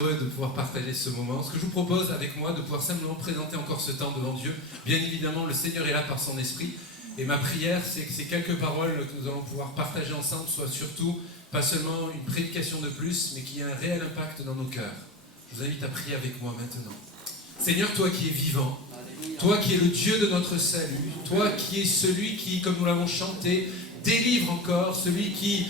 Heureux de pouvoir partager ce moment. Ce que je vous propose avec moi, de pouvoir simplement présenter encore ce temps devant Dieu. Bien évidemment, le Seigneur est là par son esprit. Et ma prière, c'est que ces quelques paroles que nous allons pouvoir partager ensemble soient surtout, pas seulement une prédication de plus, mais qu'il y ait un réel impact dans nos cœurs. Je vous invite à prier avec moi maintenant. Seigneur, toi qui es vivant, toi qui es le Dieu de notre salut, toi qui es celui qui, comme nous l'avons chanté, délivre encore, celui qui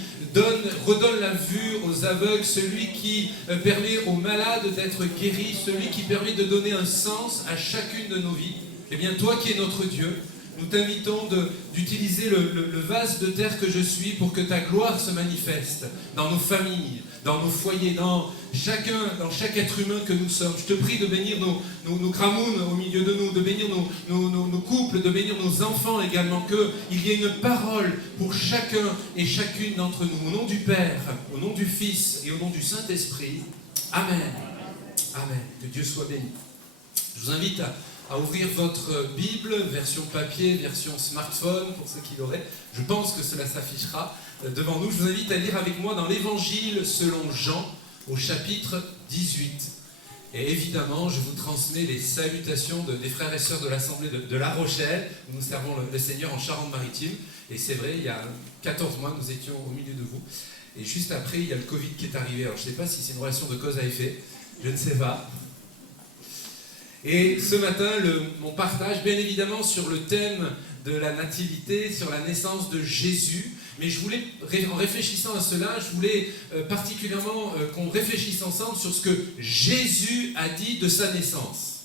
redonne la vue aux aveugles, celui qui permet aux malades d'être guéris, celui qui permet de donner un sens à chacune de nos vies. Eh bien, toi qui es notre Dieu, nous t'invitons d'utiliser le vase de terre que je suis pour que ta gloire se manifeste dans nos familles, dans nos foyers, dans chaque être humain que nous sommes. Je te prie de bénir nos cramounes au milieu de nous, de bénir nos couples, de bénir nos enfants également, qu'il y ait une parole pour chacun et chacune d'entre nous. Au nom du Père, au nom du Fils et au nom du Saint-Esprit. Amen. Amen. Que Dieu soit béni. Je vous invite à ouvrir votre Bible, version papier, version smartphone, pour ceux qui l'auraient. Je pense que cela s'affichera devant nous. Je vous invite à lire avec moi dans l'Évangile selon Jean, au chapitre 18. Et évidemment, je vous transmets les salutations des frères et sœurs de l'Assemblée de La Rochelle, où nous servons le Seigneur en Charente-Maritime. Et c'est vrai, il y a 14 mois, nous étions au milieu de vous. Et juste après, il y a le Covid qui est arrivé. Alors, je ne sais pas si c'est une relation de cause à effet, je ne sais pas. Et ce matin, mon partage, bien évidemment, sur le thème de la nativité, sur la naissance de Jésus. Mais je voulais, en réfléchissant à cela, je voulais particulièrement qu'on réfléchisse ensemble sur ce que Jésus a dit de sa naissance.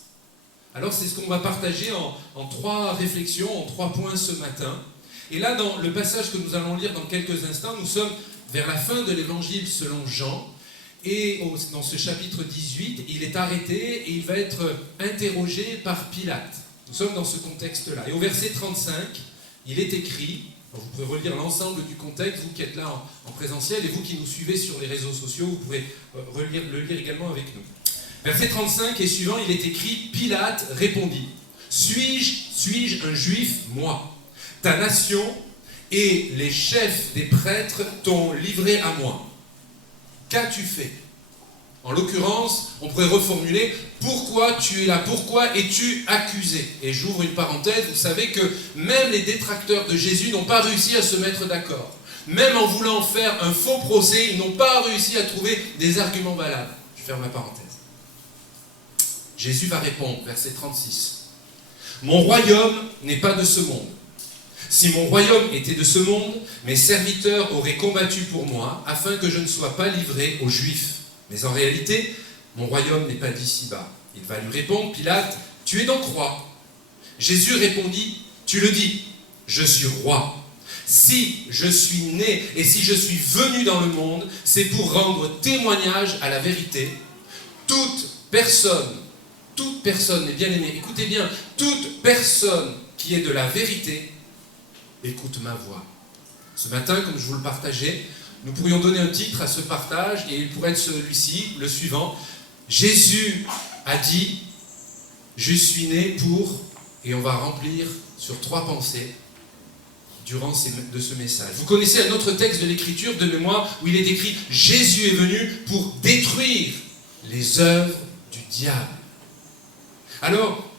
Alors c'est ce qu'on va partager en trois réflexions, en 3 points ce matin. Et là, dans le passage que nous allons lire dans quelques instants, nous sommes vers la fin de l'Évangile selon Jean. Et dans ce chapitre 18, il est arrêté et il va être interrogé par Pilate. Nous sommes dans ce contexte-là. Et au verset 35, il est écrit, vous pouvez relire l'ensemble du contexte, vous qui êtes là en présentiel, et vous qui nous suivez sur les réseaux sociaux, vous pouvez le lire également avec nous. Verset 35 et suivant, il est écrit, Pilate répondit, suis-je un juif, moi? Ta nation et les chefs des prêtres t'ont livré à moi. Qu'as-tu fait? En l'occurrence, on pourrait reformuler « Pourquoi tu es là? Pourquoi es-tu accusé ?» Et j'ouvre une parenthèse, vous savez que même les détracteurs de Jésus n'ont pas réussi à se mettre d'accord. Même en voulant faire un faux procès, ils n'ont pas réussi à trouver des arguments valables. Je ferme la parenthèse. Jésus va répondre, verset 36. « Mon royaume n'est pas de ce monde. Si mon royaume était de ce monde, mes serviteurs auraient combattu pour moi, afin que je ne sois pas livré aux Juifs. Mais en réalité, mon royaume n'est pas d'ici-bas. » Il va lui répondre, Pilate, « Tu es donc roi ?» Jésus répondit, « Tu le dis, je suis roi. Si je suis né et si je suis venu dans le monde, c'est pour rendre témoignage à la vérité. Toute personne, mes bien-aimés, écoutez bien, toute personne qui est de la vérité, écoute ma voix. » Ce matin, comme je vous le partageais, nous pourrions donner un titre à ce partage, et il pourrait être celui-ci, le suivant. Jésus a dit, je suis né pour, et on va remplir sur 3 pensées durant de ce message. Vous connaissez un autre texte de l'Écriture de mémoire où il est écrit, Jésus est venu pour détruire les œuvres du diable. Alors,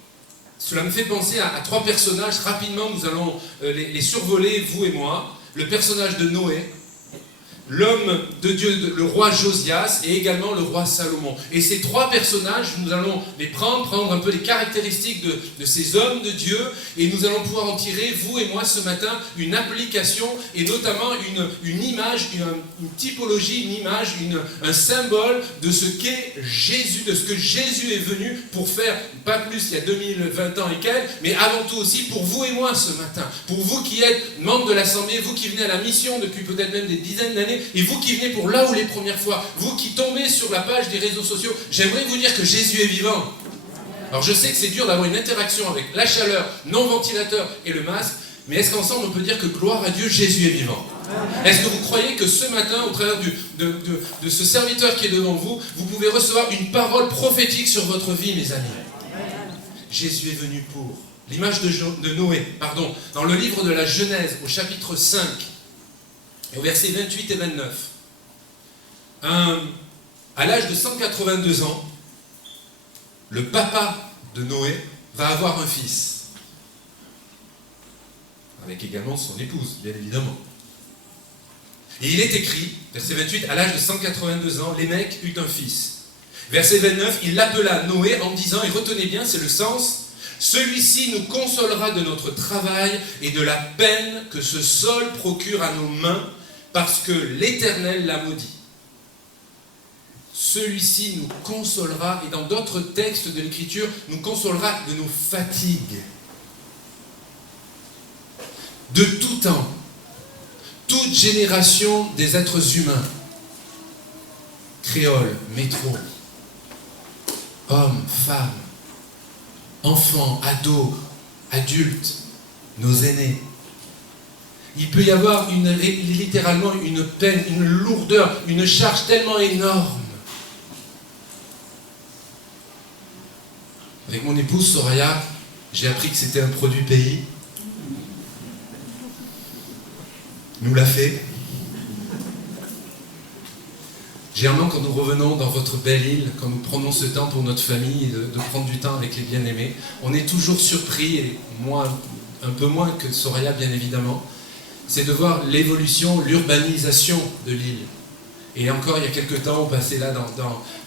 cela me fait penser à 3 personnages. Rapidement, nous allons les survoler, vous et moi. Le personnage de Noé, l'homme de Dieu, le roi Josias, et également le roi Salomon. Et ces 3 personnages, nous allons les prendre un peu les caractéristiques de ces hommes de Dieu, et nous allons pouvoir en tirer, vous et moi, ce matin, une application, et notamment une image, une typologie, une image, un symbole de ce qu'est Jésus, de ce que Jésus est venu pour faire, pas plus il y a 2020 ans et quelques, mais avant tout aussi pour vous et moi ce matin. Pour vous qui êtes membres de l'Assemblée, vous qui venez à la mission depuis peut-être même des dizaines d'années, et vous qui venez pour là ou les premières fois, vous qui tombez sur la page des réseaux sociaux, j'aimerais vous dire que Jésus est vivant. Alors je sais que c'est dur d'avoir une interaction avec la chaleur, non-ventilateur et le masque, mais est-ce qu'ensemble on peut dire que gloire à Dieu, Jésus est vivant? Est-ce que vous croyez que ce matin, au travers de ce serviteur qui est devant vous, vous pouvez recevoir une parole prophétique sur votre vie, mes amis? Jésus est venu pour. L'image de Noé, dans le livre de la Genèse, au chapitre 5, et au verset 28 et 29. à l'âge de 182 ans, le papa de Noé va avoir un fils, avec également son épouse, bien évidemment. Et il est écrit, verset 28, à l'âge de 182 ans, Lémec eut un fils. Verset 29, il l'appela Noé en disant, et retenez bien, c'est le sens, celui-ci nous consolera de notre travail et de la peine que ce sol procure à nos mains, parce que l'Éternel l'a maudit. Celui-ci nous consolera, et dans d'autres textes de l'Écriture, nous consolera de nos fatigues. De tout temps, toute génération des êtres humains, créoles, métro, hommes, femmes, enfants, ados, adultes, nos aînés. Il peut y avoir littéralement une peine, une lourdeur, une charge tellement énorme. Avec mon épouse Soraya, j'ai appris que c'était un produit pays. Nous l'a fait. Généralement, quand nous revenons dans votre belle île, quand nous prenons ce temps pour notre famille, de prendre du temps avec les bien-aimés, on est toujours surpris, et moi un peu moins que Soraya bien évidemment, c'est de voir l'évolution, l'urbanisation de l'île. Et encore, il y a quelques temps, on passait là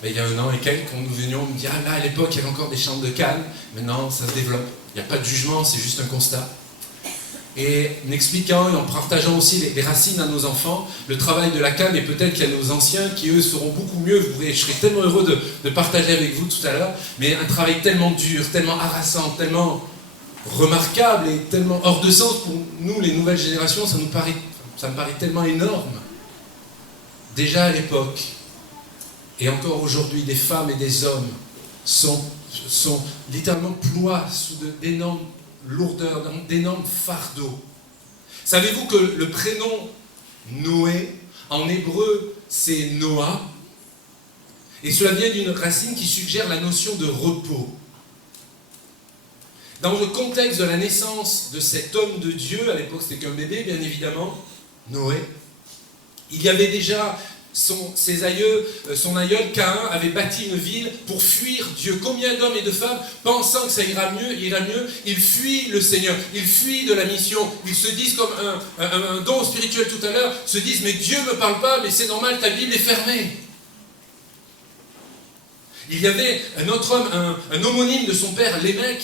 il y a 1 an et quelques, quand nous venions, on me dit « Ah là, à l'époque, il y avait encore des chambres de calme. Maintenant, ça se développe. Il n'y a pas de jugement, c'est juste un constat. » Et en expliquant et en partageant aussi les racines à nos enfants, le travail de la CAM, et peut-être qu'il y a nos anciens qui, eux, seront beaucoup mieux. Je serai tellement heureux de partager avec vous tout à l'heure, mais un travail tellement dur, tellement harassant, tellement remarquable et tellement hors de sens pour nous, les nouvelles générations, ça me paraît tellement énorme. Déjà à l'époque, et encore aujourd'hui, des femmes et des hommes sont littéralement ploient sous d'énormes lourdeurs, d'énormes fardeaux. Savez-vous que le prénom Noé, en hébreu, c'est Noah, et cela vient d'une racine qui suggère la notion de repos. Dans le contexte de la naissance de cet homme de Dieu, à l'époque c'était qu'un bébé bien évidemment, Noé, il y avait déjà son aïeul Caïn avait bâti une ville pour fuir Dieu. Combien d'hommes et de femmes, pensant que ça ira mieux, ils fuient le Seigneur, ils fuient de la mission, ils se disent comme un don spirituel tout à l'heure, se disent mais Dieu ne me parle pas, mais c'est normal, ta Bible est fermée. Il y avait un autre homme, un homonyme de son père, Lémec,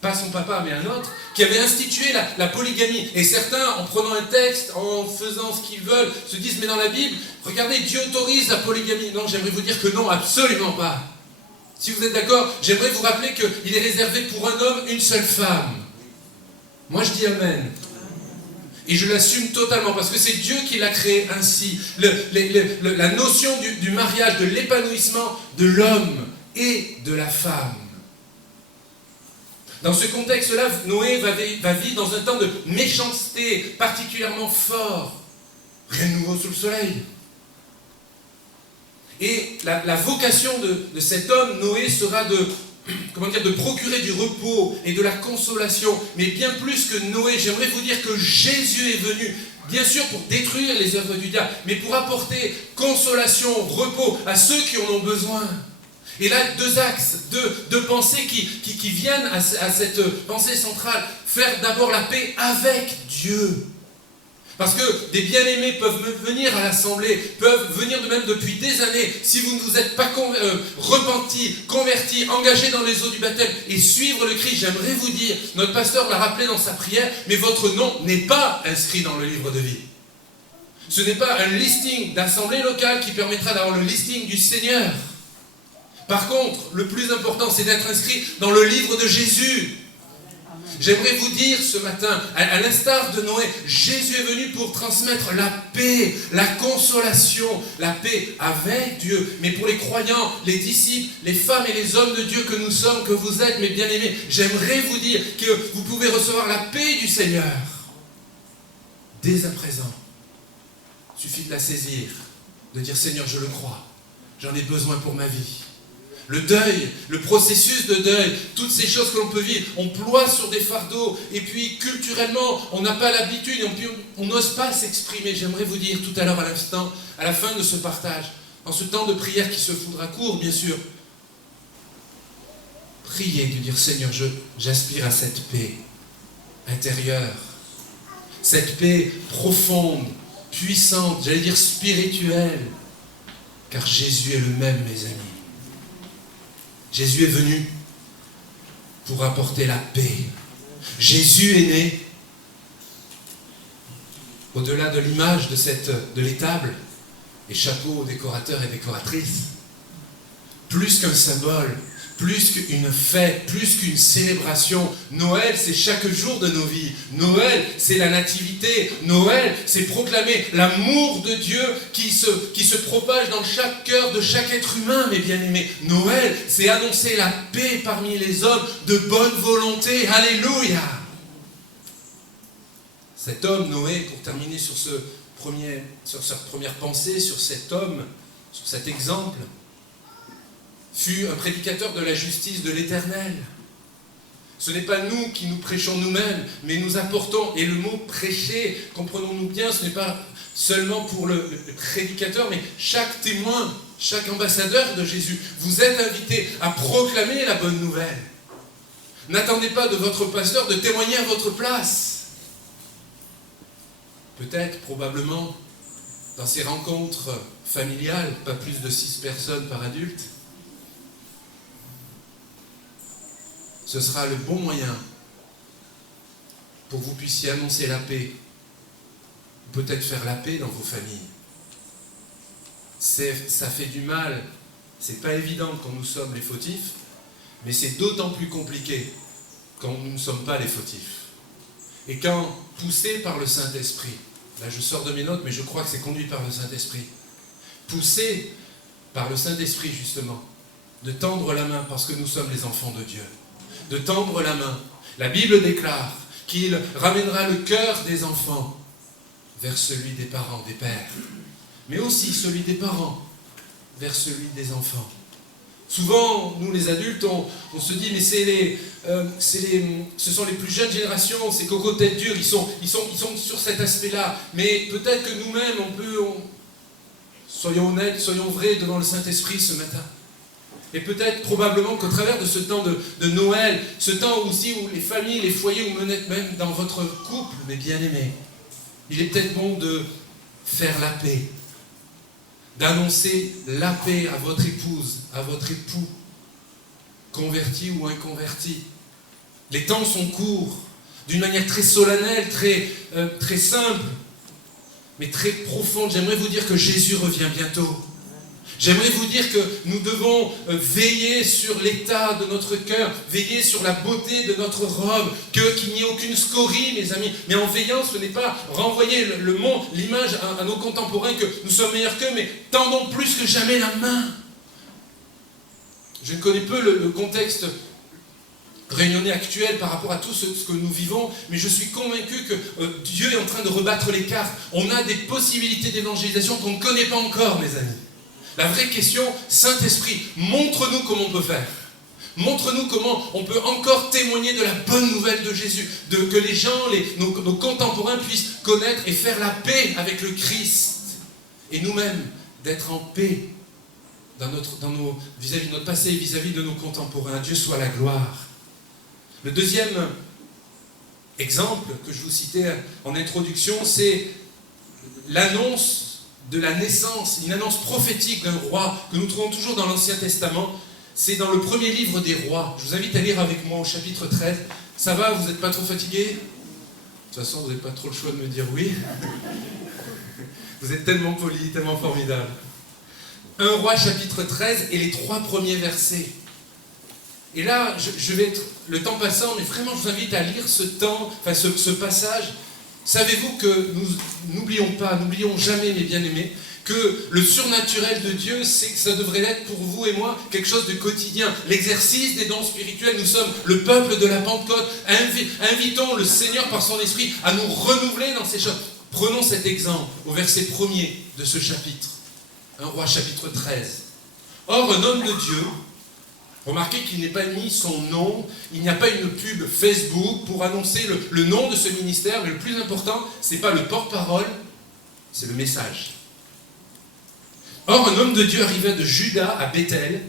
pas son papa mais un autre, qui avait institué la polygamie. Et certains, en prenant un texte, en faisant ce qu'ils veulent, se disent mais dans la Bible, regardez, Dieu autorise la polygamie. Non, j'aimerais vous dire que non, absolument pas. Si vous êtes d'accord, j'aimerais vous rappeler qu'il est réservé pour un homme une seule femme. Moi je dis amen. Et je l'assume totalement, parce que c'est Dieu qui l'a créé ainsi. La notion du mariage, de l'épanouissement de l'homme et de la femme. Dans ce contexte-là, Noé va vivre dans un temps de méchanceté particulièrement fort. Rien de nouveau sous le soleil. Et la vocation de cet homme, Noé, sera de procurer du repos et de la consolation. Mais bien plus que Noé, j'aimerais vous dire que Jésus est venu, bien sûr pour détruire les œuvres du diable, mais pour apporter consolation, repos à ceux qui en ont besoin. Et là, 2 axes, deux pensées qui viennent à cette pensée centrale. Faire d'abord la paix avec Dieu. Parce que des bien-aimés peuvent venir à l'assemblée, peuvent venir de même depuis des années. Si vous ne vous êtes pas repentis, convertis, engagés dans les eaux du baptême et suivre le Christ, j'aimerais vous dire, notre pasteur l'a rappelé dans sa prière, mais votre nom n'est pas inscrit dans le livre de vie. Ce n'est pas un listing d'assemblée locale qui permettra d'avoir le listing du Seigneur. Par contre, le plus important, c'est d'être inscrit dans le livre de Jésus. J'aimerais vous dire ce matin, à l'instar de Noé, Jésus est venu pour transmettre la paix, la consolation, la paix avec Dieu. Mais pour les croyants, les disciples, les femmes et les hommes de Dieu que nous sommes, que vous êtes, mes bien-aimés, j'aimerais vous dire que vous pouvez recevoir la paix du Seigneur dès à présent. Il suffit de la saisir, de dire Seigneur, je le crois, j'en ai besoin pour ma vie. Le deuil, le processus de deuil, toutes ces choses que l'on peut vivre, on ploie sur des fardeaux, et puis culturellement, on n'a pas l'habitude, on n'ose pas s'exprimer. J'aimerais vous dire tout à l'heure à l'instant, à la fin de ce partage, en ce temps de prière qui se foudra court, bien sûr, priez de dire, Seigneur, j'aspire à cette paix intérieure, cette paix profonde, puissante, j'allais dire spirituelle, car Jésus est le même, mes amis. Jésus est venu pour apporter la paix. Jésus est né, au-delà de l'image de l'étable, les chapeaux aux décorateurs et décoratrices, plus qu'un symbole, plus qu'une fête, plus qu'une célébration. Noël, c'est chaque jour de nos vies. Noël, c'est la nativité. Noël, c'est proclamer l'amour de Dieu qui se propage dans chaque cœur de chaque être humain, mes bien-aimés. Noël, c'est annoncer la paix parmi les hommes de bonne volonté. Alléluia! Cet homme, Noé, pour terminer sur cette première pensée, sur cet homme, sur cet exemple, fut un prédicateur de la justice de l'Éternel. Ce n'est pas nous qui nous prêchons nous-mêmes, mais nous apportons, et le mot prêcher, comprenons-nous bien, ce n'est pas seulement pour le prédicateur, mais chaque témoin, chaque ambassadeur de Jésus, vous êtes invités à proclamer la bonne nouvelle. N'attendez pas de votre pasteur de témoigner à votre place. Peut-être, probablement, dans ces rencontres familiales, pas plus de 6 personnes par adulte, ce sera le bon moyen pour que vous puissiez annoncer la paix, peut-être faire la paix dans vos familles. Ça fait du mal, c'est pas évident quand nous sommes les fautifs, mais c'est d'autant plus compliqué quand nous ne sommes pas les fautifs. Et quand, poussés par le Saint-Esprit, là je sors de mes notes, mais je crois que c'est conduit par le Saint-Esprit, poussés par le Saint-Esprit justement, de tendre la main parce que nous sommes les enfants de Dieu, de tendre la main. La Bible déclare qu'il ramènera le cœur des enfants vers celui des parents, des pères, mais aussi celui des parents vers celui des enfants. Souvent, nous les adultes, on se dit, mais ce sont les plus jeunes générations, ces cocos tête dure, ils sont sur cet aspect-là. Mais peut-être que nous-mêmes, soyons honnêtes, soyons vrais devant le Saint-Esprit ce matin. Et peut-être, probablement, qu'au travers de ce temps de Noël, ce temps aussi où les familles, les foyers, où vous êtes même dans votre couple, mes bien-aimés, il est peut-être bon de faire la paix, d'annoncer la paix à votre épouse, à votre époux, converti ou inconverti. Les temps sont courts, d'une manière très solennelle, très simple, mais très profonde. J'aimerais vous dire que Jésus revient bientôt. J'aimerais vous dire que nous devons veiller sur l'état de notre cœur, veiller sur la beauté de notre robe, qu'il n'y ait aucune scorie, mes amis. Mais en veillant, ce n'est pas renvoyer l'image à nos contemporains que nous sommes meilleurs qu'eux, mais tendons plus que jamais la main. Je connais peu le contexte réunionnais actuel par rapport à tout ce que nous vivons, mais je suis convaincu que Dieu est en train de rebattre les cartes. On a des possibilités d'évangélisation qu'on ne connaît pas encore, mes amis. La vraie question, Saint-Esprit, montre-nous comment on peut faire. Montre-nous comment on peut encore témoigner de la bonne nouvelle de Jésus, que les gens, nos contemporains puissent connaître et faire la paix avec le Christ. Et nous-mêmes, d'être en paix vis-à-vis de notre passé et vis-à-vis de nos contemporains. À Dieu soit la gloire. Le deuxième exemple que je vous citais en introduction, c'est l'annonce de la naissance, une annonce prophétique d'un roi que nous trouvons toujours dans l'Ancien Testament. C'est dans le premier livre des rois. Je vous invite à lire avec moi au chapitre 13. Ça va, vous n'êtes pas trop fatigué? De toute façon, vous n'avez pas trop le choix de me dire oui. Vous êtes tellement poli, tellement formidable. 1 roi chapitre 13 et les 3 premiers versets. Et là, je vais être, le temps passant, mais vraiment je vous invite à lire ce passage. Savez-vous que nous n'oublions jamais, mes bien-aimés, que le surnaturel de Dieu, c'est que ça devrait être pour vous et moi quelque chose de quotidien. L'exercice des dons spirituels, nous sommes le peuple de la Pentecôte. Invitons le Seigneur par son esprit à nous renouveler dans ces choses. Prenons cet exemple au verset 1er de ce chapitre. 1 roi chapitre 13. Or, un homme de Dieu, remarquez qu'il n'est pas mis son nom, il n'y a pas une pub Facebook pour annoncer le nom de ce ministère, mais le plus important, ce n'est pas le porte-parole, c'est le message. Or, un homme de Dieu arriva de Juda à Béthel,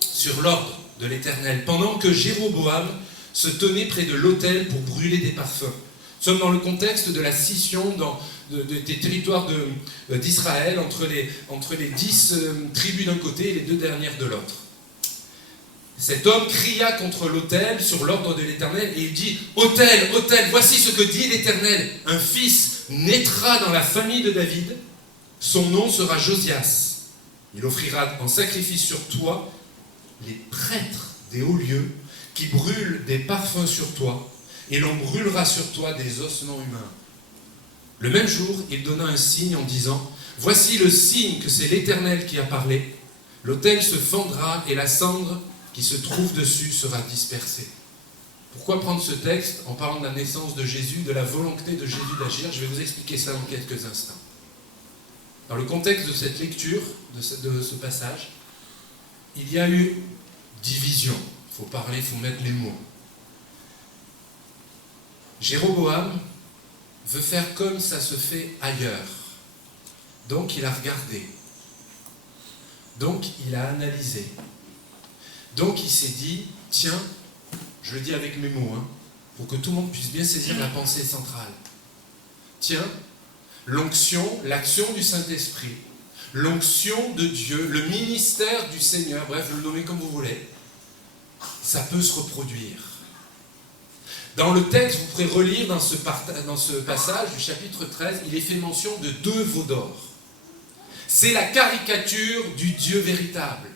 sur l'ordre de l'Éternel, pendant que Jéroboam se tenait près de l'autel pour brûler des parfums. Nous sommes dans le contexte de la scission des territoires d'Israël entre les 10 tribus d'un côté et les 2 dernières de l'autre. Cet homme cria contre l'autel sur l'ordre de l'Éternel et il dit « Autel, autel, voici ce que dit l'Éternel. Un fils naîtra dans la famille de David, son nom sera Josias. Il offrira en sacrifice sur toi les prêtres des hauts lieux qui brûlent des parfums sur toi, et l'on brûlera sur toi des ossements humains. » Le même jour, il donna un signe en disant « Voici le signe que c'est l'Éternel qui a parlé. L'autel se fendra et la cendre qui se trouve dessus sera dispersée. » Pourquoi prendre ce texte en parlant de la naissance de Jésus, de la volonté de Jésus d'agir? Je vais vous expliquer ça dans quelques instants. Dans le contexte de cette lecture, de ce passage, il y a eu division. Il faut parler, il faut mettre les mots. Jéroboam veut faire comme ça se fait ailleurs. Donc il a regardé. Donc il a analysé. Donc il s'est dit, tiens, je le dis avec mes mots, pour que tout le monde puisse bien saisir la pensée centrale. Tiens, l'onction, l'action du Saint-Esprit, l'onction de Dieu, le ministère du Seigneur, bref, vous le nommez comme vous voulez, ça peut se reproduire. Dans le texte, vous pourrez relire dans ce passage du chapitre 13, il est fait mention de 2 veaux d'or. C'est la caricature du Dieu véritable.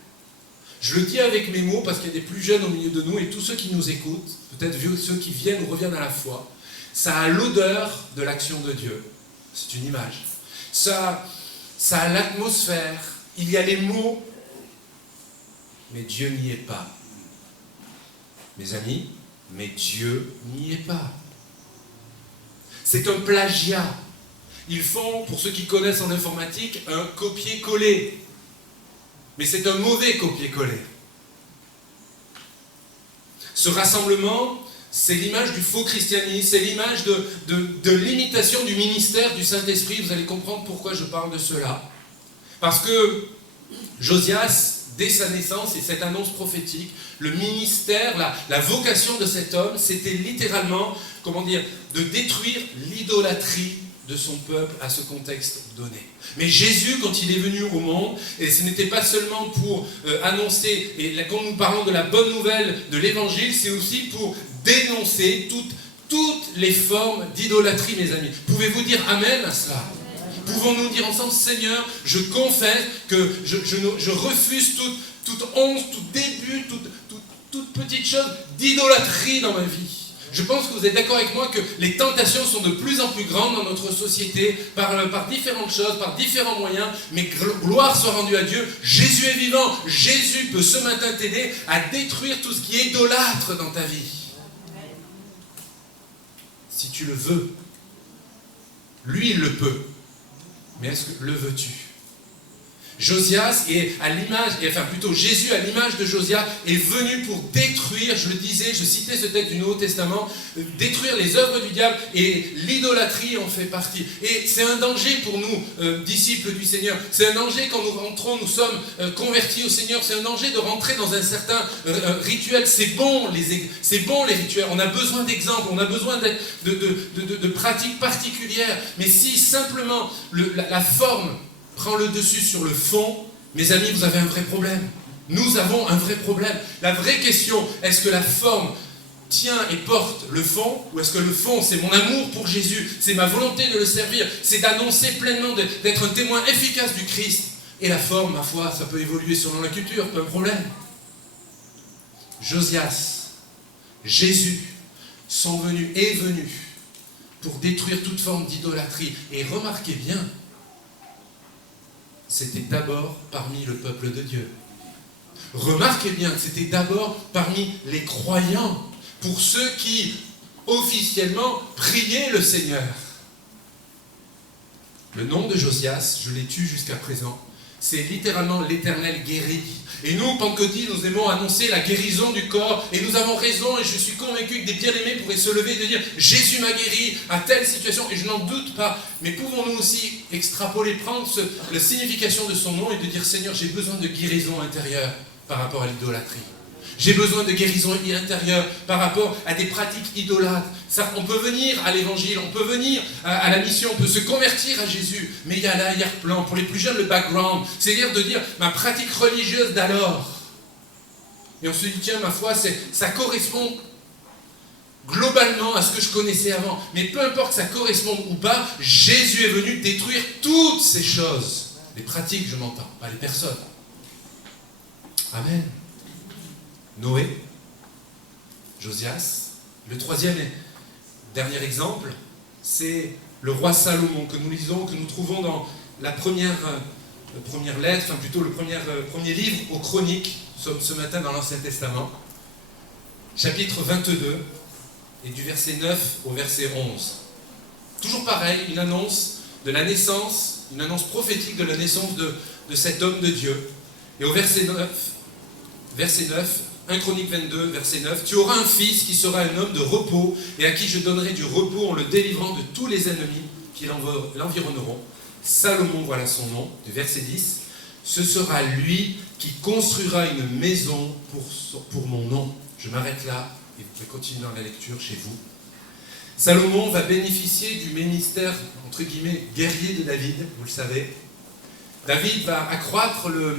Je le dis avec mes mots parce qu'il y a des plus jeunes au milieu de nous et tous ceux qui nous écoutent, peut-être ceux qui viennent ou reviennent à la foi, ça a l'odeur de l'action de Dieu. C'est une image. Ça a l'atmosphère, il y a les mots, mais Dieu n'y est pas. Mes amis, mais Dieu n'y est pas. C'est un plagiat. Ils font, pour ceux qui connaissent en informatique, un copier-coller. Mais c'est un mauvais copier-coller. Ce rassemblement, c'est l'image du faux christianisme, c'est l'image de l'imitation du ministère du Saint-Esprit. Vous allez comprendre pourquoi je parle de cela. Parce que Josias, dès sa naissance et cette annonce prophétique, le ministère, la vocation de cet homme, c'était littéralement, de détruire l'idolâtrie de son peuple à ce contexte donné. Mais Jésus, quand il est venu au monde, et ce n'était pas seulement pour annoncer, et quand nous parlons de la bonne nouvelle de l'évangile, c'est aussi pour dénoncer toutes les formes d'idolâtrie, mes amis. Pouvez-vous dire Amen à cela? Pouvons-nous dire ensemble, Seigneur, je confesse que je refuse toute honte, tout début, toute petite chose d'idolâtrie dans ma vie. Je pense que vous êtes d'accord avec moi que les tentations sont de plus en plus grandes dans notre société, par différentes choses, par différents moyens, mais gloire soit rendue à Dieu. Jésus est vivant. Jésus peut ce matin t'aider à détruire tout ce qui est idolâtre dans ta vie. Si tu le veux, lui il le peut. Mais est-ce que le veux-tu? Josias est à l'image, Jésus à l'image de Josias est venu pour détruire, je le disais, je citais ce texte du Nouveau Testament, détruire les œuvres du diable et l'idolâtrie en fait partie. Et c'est un danger pour nous, disciples du Seigneur. C'est un danger quand nous rentrons, nous sommes convertis au Seigneur. C'est un danger de rentrer dans un certain rituel. C'est bon les rituels. On a besoin d'exemples, on a besoin de pratiques particulières. Mais si simplement la forme prend le dessus sur le fond, mes amis, vous avez un vrai problème. Nous avons un vrai problème. La vraie question, est-ce que la forme tient et porte le fond, ou est-ce que le fond, c'est mon amour pour Jésus, c'est ma volonté de le servir, c'est d'annoncer pleinement, d'être un témoin efficace du Christ. Et la forme, ma foi, ça peut évoluer selon la culture, pas un problème. Josias, Jésus est venu pour détruire toute forme d'idolâtrie. Et remarquez bien, c'était d'abord parmi le peuple de Dieu. Remarquez bien que c'était d'abord parmi les croyants, pour ceux qui, officiellement, priaient le Seigneur. Le nom de Josias, je l'ai tu jusqu'à présent, c'est littéralement l'Éternel guérit. Et nous, pentecôtistes, nous aimons annoncer la guérison du corps, et nous avons raison, et je suis convaincu que des bien-aimés pourraient se lever et de dire « Jésus m'a guéri à telle situation », et je n'en doute pas. Mais pouvons-nous aussi extrapoler, prendre la signification de son nom et de dire « Seigneur, j'ai besoin de guérison intérieure par rapport à l'idolâtrie. J'ai besoin de guérison intérieure par rapport à des pratiques idolâtres. » Ça, on peut venir à l'évangile, on peut venir à la mission, on peut se convertir à Jésus, mais il y a l'arrière-plan, pour les plus jeunes, le background, c'est-à-dire de dire ma pratique religieuse d'alors. Et on se dit, tiens, ma foi, ça correspond globalement à ce que je connaissais avant. Mais peu importe que ça corresponde ou pas, Jésus est venu détruire toutes ces choses. Les pratiques, je m'entends, pas les personnes. Amen. Noé, Josias. Le troisième et dernier exemple, c'est le roi Salomon que nous lisons, que nous trouvons dans la première lettre, enfin plutôt le premier livre aux Chroniques. Nous sommes ce matin dans l'Ancien Testament, chapitre 22, et du verset 9 au verset 11. Toujours pareil, une annonce de la naissance, une annonce prophétique de la naissance de cet homme de Dieu. Et au verset 9, 1 Chronique 22, verset 9, « Tu auras un fils qui sera un homme de repos, et à qui je donnerai du repos en le délivrant de tous les ennemis qui l'environneront. Salomon, voilà son nom, du verset 10, « Ce sera lui qui construira une maison pour mon nom. » Je m'arrête là, et vous pouvez continuer dans la lecture chez vous. Salomon va bénéficier du ministère, entre guillemets, guerrier de David, vous le savez. David va accroître le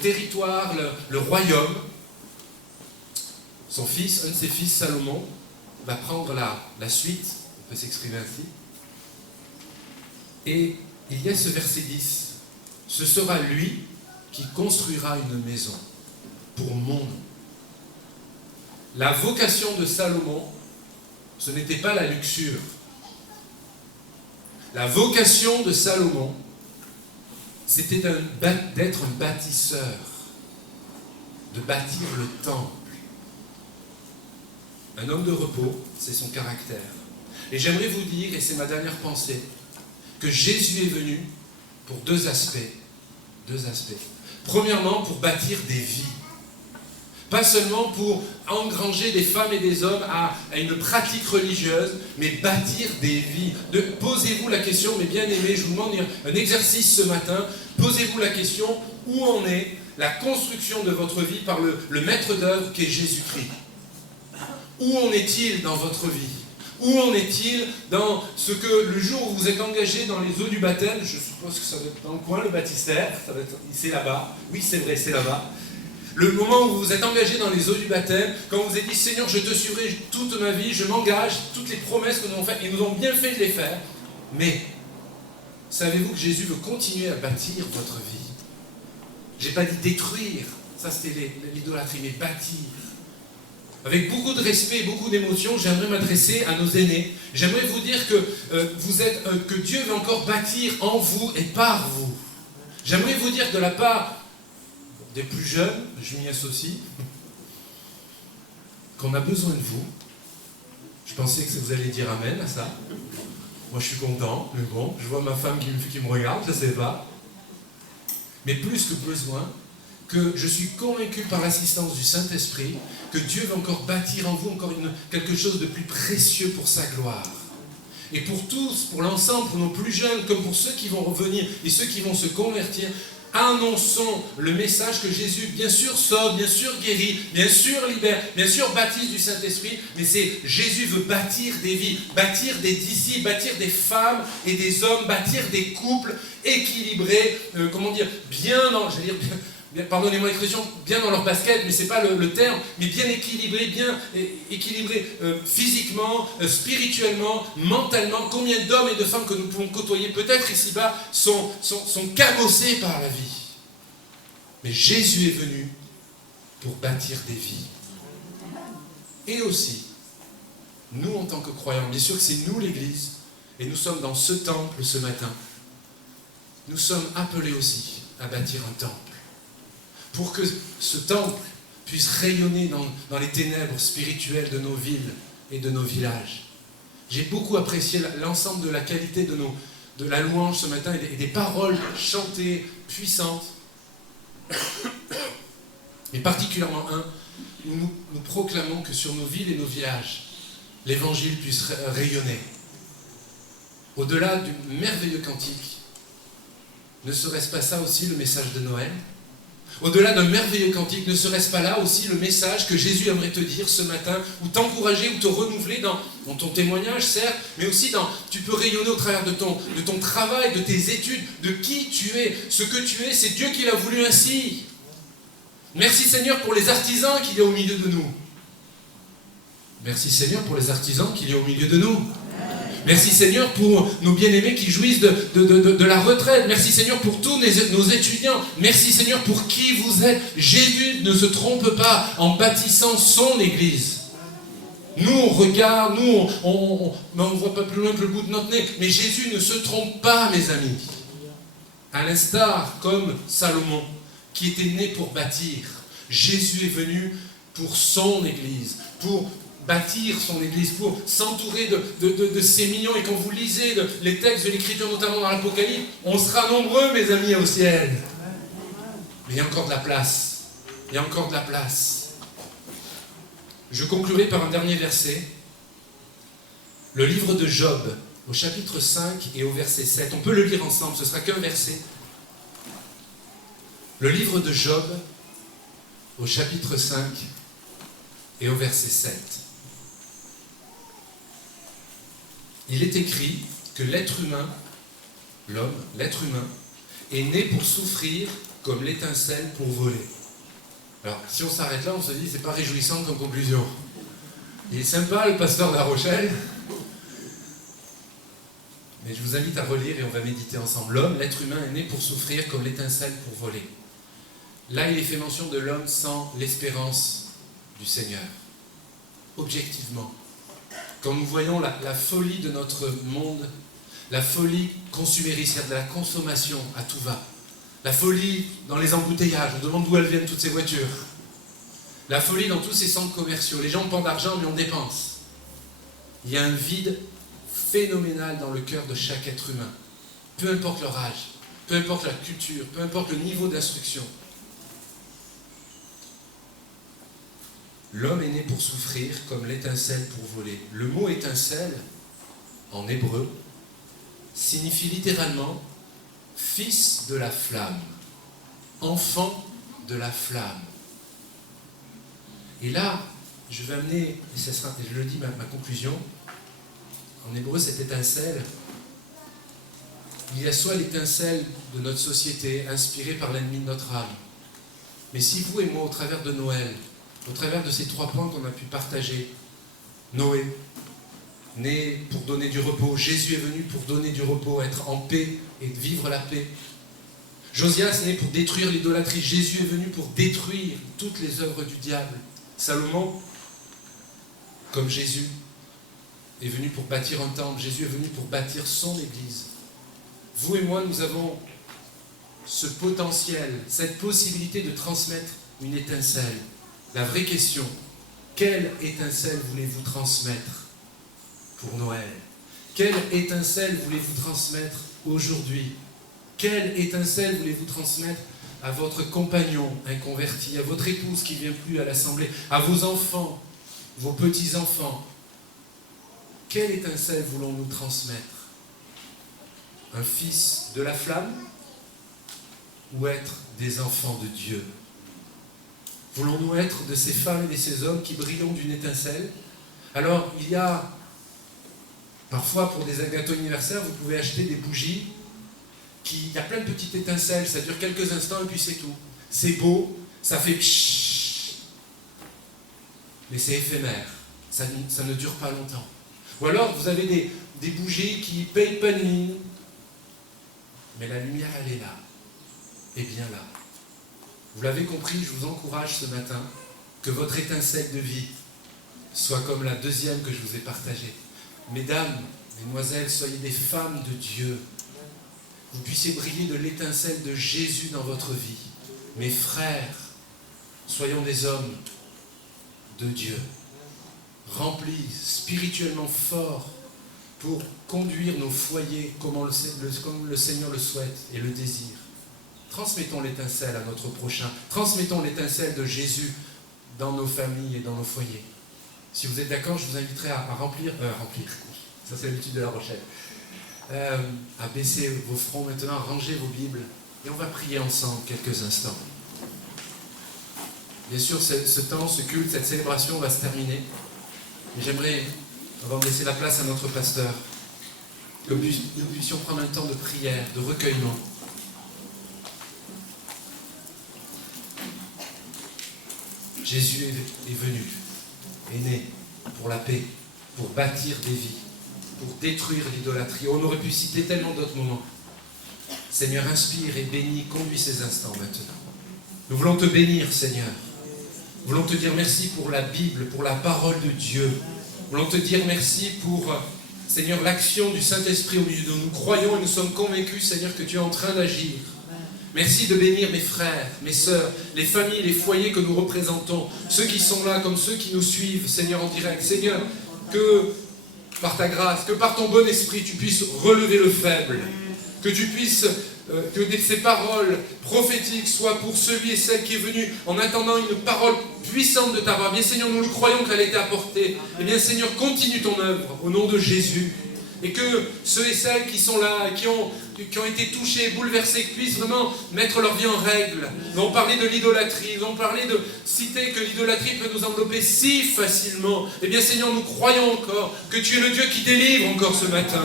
territoire, le royaume. Son fils, un de ses fils, Salomon, va prendre la suite, on peut s'exprimer ainsi. Et il y a ce verset 10. Ce sera lui qui construira une maison pour mon nom. La vocation de Salomon, ce n'était pas la luxure. La vocation de Salomon, c'était d'être un bâtisseur, de bâtir le temple. Un homme de repos, c'est son caractère. Et j'aimerais vous dire, et c'est ma dernière pensée, que Jésus est venu pour deux aspects. Premièrement, pour bâtir des vies. Pas seulement pour engranger des femmes et des hommes à une pratique religieuse, mais bâtir des vies. Posez-vous la question, mes bien-aimés, je vous demande un exercice ce matin, posez-vous la question, où en est la construction de votre vie par le maître d'œuvre qui est Jésus-Christ? Où en est-il dans votre vie? Où en est-il dans ce que le jour où vous êtes engagé dans les eaux du baptême, je suppose que ça va être dans le coin, le baptistère, c'est là-bas, oui c'est vrai, c'est là-bas. Le moment où vous vous êtes engagé dans les eaux du baptême, quand vous vous êtes dit Seigneur, je te suivrai toute ma vie, je m'engage, toutes les promesses que nous avons faites, et nous avons bien fait de les faire, mais savez-vous que Jésus veut continuer à bâtir votre vie? J'ai pas dit détruire, ça c'était l'idolâtrie, mais bâtir. Avec beaucoup de respect et beaucoup d'émotion, j'aimerais m'adresser à nos aînés. J'aimerais vous dire que Dieu veut encore bâtir en vous et par vous. J'aimerais vous dire de la part des plus jeunes, je m'y associe, qu'on a besoin de vous. Je pensais que vous alliez dire amen à ça. Moi je suis content, mais bon, je vois ma femme qui me regarde, je ne sais pas. Mais plus que besoin, que je suis convaincu par l'assistance du Saint-Esprit que Dieu va encore bâtir en vous encore quelque chose de plus précieux pour sa gloire. Et pour tous, pour l'ensemble, pour nos plus jeunes, comme pour ceux qui vont revenir et ceux qui vont se convertir, annonçons le message que Jésus, bien sûr, sauve, bien sûr, guérit, bien sûr, libère, bien sûr, baptise du Saint-Esprit, mais c'est Jésus veut bâtir des vies, bâtir des disciples, bâtir des femmes et des hommes, bâtir des couples équilibrés, pardonnez-moi l'expression, bien dans leur basket, mais ce n'est pas le terme, mais bien équilibrés physiquement, spirituellement, mentalement. Combien d'hommes et de femmes que nous pouvons côtoyer, peut-être ici-bas, sont cabossés par la vie. Mais Jésus est venu pour bâtir des vies. Et aussi, nous en tant que croyants, bien sûr que c'est nous l'Église, et nous sommes dans ce temple ce matin, nous sommes appelés aussi à bâtir un temple. Pour que ce temple puisse rayonner dans les ténèbres spirituelles de nos villes et de nos villages. J'ai beaucoup apprécié l'ensemble de la qualité de la louange ce matin et des paroles chantées puissantes, et particulièrement un, où nous proclamons que sur nos villes et nos villages, l'Évangile puisse rayonner. Au-delà du merveilleux cantique, ne serait-ce pas ça aussi le message de Noël ? Au-delà d'un merveilleux cantique, ne serait-ce pas là aussi le message que Jésus aimerait te dire ce matin, ou t'encourager, ou te renouveler dans ton témoignage, certes, mais aussi tu peux rayonner au travers de ton travail, de tes études, de qui tu es. Ce que tu es, c'est Dieu qui l'a voulu ainsi. Merci Seigneur pour les artisans qu'il y a au milieu de nous. Merci Seigneur pour les artisans qu'il y a au milieu de nous. Merci Seigneur pour nos bien-aimés qui jouissent de la retraite. Merci Seigneur pour tous nos étudiants. Merci Seigneur pour qui vous êtes. Jésus ne se trompe pas en bâtissant son Église. Nous, on regarde, on ne voit pas plus loin que le bout de notre nez. Mais Jésus ne se trompe pas, mes amis. À l'instar, comme Salomon, qui était né pour bâtir. Jésus est venu pour son Église, pour bâtir son Église, pour s'entourer de ces millions. Et quand vous lisez les textes de l'Écriture, notamment dans l'Apocalypse, on sera nombreux, mes amis, au ciel. Mais il y a encore de la place. Il y a encore de la place. Je conclurai par un dernier verset. Le livre de Job, au chapitre 5 et au verset 7. On peut le lire ensemble, ce ne sera qu'un verset. Le livre de Job, au chapitre 5 et au verset 7. Il est écrit que l'être humain, l'homme, l'être humain, est né pour souffrir comme l'étincelle pour voler. Alors, si on s'arrête là, on se dit, c'est pas réjouissant comme conclusion. Il est sympa, le pasteur de La Rochelle, mais je vous invite à relire et on va méditer ensemble. L'homme, l'être humain, est né pour souffrir comme l'étincelle pour voler. Là, il est fait mention de l'homme sans l'espérance du Seigneur. Objectivement. Quand nous voyons la folie de notre monde, la folie consumériste, de la consommation à tout va, la folie dans les embouteillages, on demande d'où elles viennent toutes ces voitures, la folie dans tous ces centres commerciaux, les gens n'ont pas d'argent mais on dépense. Il y a un vide phénoménal dans le cœur de chaque être humain, peu importe leur âge, peu importe la culture, peu importe le niveau d'instruction. L'homme est né pour souffrir comme l'étincelle pour voler. Le mot étincelle, en hébreu, signifie littéralement fils de la flamme, enfant de la flamme. Et là, je vais amener, et ce sera, je le dis, ma conclusion. En hébreu, cette étincelle, il y a soit l'étincelle de notre société, inspirée par l'ennemi de notre âme. Mais si vous et moi, au travers de Noël, au travers de ces 3 points qu'on a pu partager, Noé, né pour donner du repos, Jésus est venu pour donner du repos, être en paix et vivre la paix. Josias, né pour détruire l'idolâtrie, Jésus est venu pour détruire toutes les œuvres du diable. Salomon, comme Jésus, est venu pour bâtir un temple, Jésus est venu pour bâtir son Église. Vous et moi, nous avons ce potentiel, cette possibilité de transmettre une étincelle. La vraie question, quelle étincelle voulez-vous transmettre pour Noël ? Quelle étincelle voulez-vous transmettre aujourd'hui ? Quelle étincelle voulez-vous transmettre à votre compagnon inconverti, à votre épouse qui ne vient plus à l'assemblée, à vos enfants, vos petits-enfants ? Quelle étincelle voulons-nous transmettre ? Un fils de la flamme ou être des enfants de Dieu ? Voulons-nous être de ces femmes et de ces hommes qui brillent d'une étincelle ? Alors, il y a, parfois pour des gâteaux anniversaires, vous pouvez acheter des bougies, il y a plein de petites étincelles, ça dure quelques instants et puis c'est tout. C'est beau, ça fait pshhh, mais c'est éphémère, ça ne dure pas longtemps. Ou alors, vous avez des bougies qui ne payent pas de mine, mais la lumière, elle est là, et bien là. Vous l'avez compris, je vous encourage ce matin que votre étincelle de vie soit comme la deuxième que je vous ai partagée. Mesdames, mesdemoiselles, soyez des femmes de Dieu. Vous puissiez briller de l'étincelle de Jésus dans votre vie. Mes frères, soyons des hommes de Dieu, remplis, spirituellement forts, pour conduire nos foyers comme le Seigneur le souhaite et le désire. Transmettons l'étincelle à notre prochain. Transmettons l'étincelle de Jésus dans nos familles et dans nos foyers. Si vous êtes d'accord, je vous inviterai à remplir, ça c'est l'habitude de La Rochelle, à baisser vos fronts maintenant, à ranger vos Bibles, et on va prier ensemble quelques instants. Bien sûr, ce temps, ce culte, cette célébration va se terminer. Et j'aimerais, avant de laisser la place à notre pasteur, que nous puissions prendre un temps de prière, de recueillement. Jésus est venu, est né pour la paix, pour bâtir des vies, pour détruire l'idolâtrie. On aurait pu citer tellement d'autres moments. Seigneur, inspire et bénis, conduis ces instants maintenant. Nous voulons te bénir, Seigneur. Nous voulons te dire merci pour la Bible, pour la parole de Dieu. Nous voulons te dire merci pour, Seigneur, l'action du Saint-Esprit au milieu de nous. Nous croyons et nous sommes convaincus, Seigneur, que tu es en train d'agir. Merci de bénir mes frères, mes sœurs, les familles, les foyers que nous représentons, ceux qui sont là comme ceux qui nous suivent, Seigneur, en direct. Seigneur, que par ta grâce, que par ton bon esprit, tu puisses relever le faible, que tu puisses, que ces paroles prophétiques soient pour celui et celle qui est venu en attendant une parole puissante de ta part. Bien Seigneur, nous le croyons qu'elle a été apportée. Et bien Seigneur, continue ton œuvre au nom de Jésus. Et que ceux et celles qui sont là, qui ont été touchés, bouleversés, puissent vraiment mettre leur vie en règle. Nous avons parlé de l'idolâtrie, nous avons parlé de citer que l'idolâtrie peut nous envelopper si facilement. Eh bien Seigneur, nous croyons encore que tu es le Dieu qui délivre encore ce matin.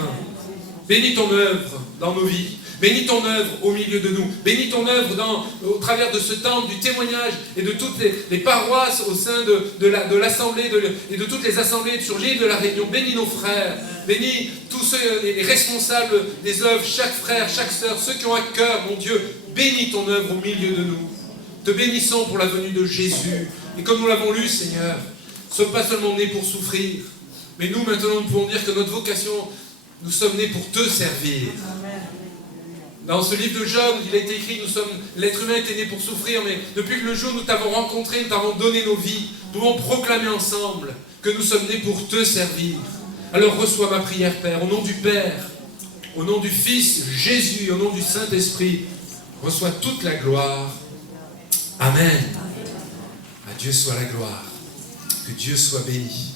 Bénis ton œuvre dans nos vies. Bénis ton œuvre au milieu de nous. Bénis ton œuvre au travers de ce temple, du témoignage et de toutes les paroisses au sein de l'assemblée et de toutes les assemblées sur l'île de la Réunion. Bénis nos frères. Bénis tous ceux, les responsables des œuvres, chaque frère, chaque sœur, ceux qui ont à cœur, mon Dieu. Bénis ton œuvre au milieu de nous. Te bénissons pour la venue de Jésus. Et comme nous l'avons lu, Seigneur, nous ne sommes pas seulement nés pour souffrir, mais nous maintenant nous pouvons dire que notre vocation, nous sommes nés pour te servir. Amen. Dans ce livre de Job, il a été écrit, l'être humain était né pour souffrir, mais depuis que le jour où nous t'avons rencontré, nous t'avons donné nos vies, nous devons proclamer ensemble que nous sommes nés pour te servir. Alors reçois ma prière, Père, au nom du Père, au nom du Fils Jésus, au nom du Saint-Esprit, reçois toute la gloire. Amen. À Dieu soit la gloire. Que Dieu soit béni.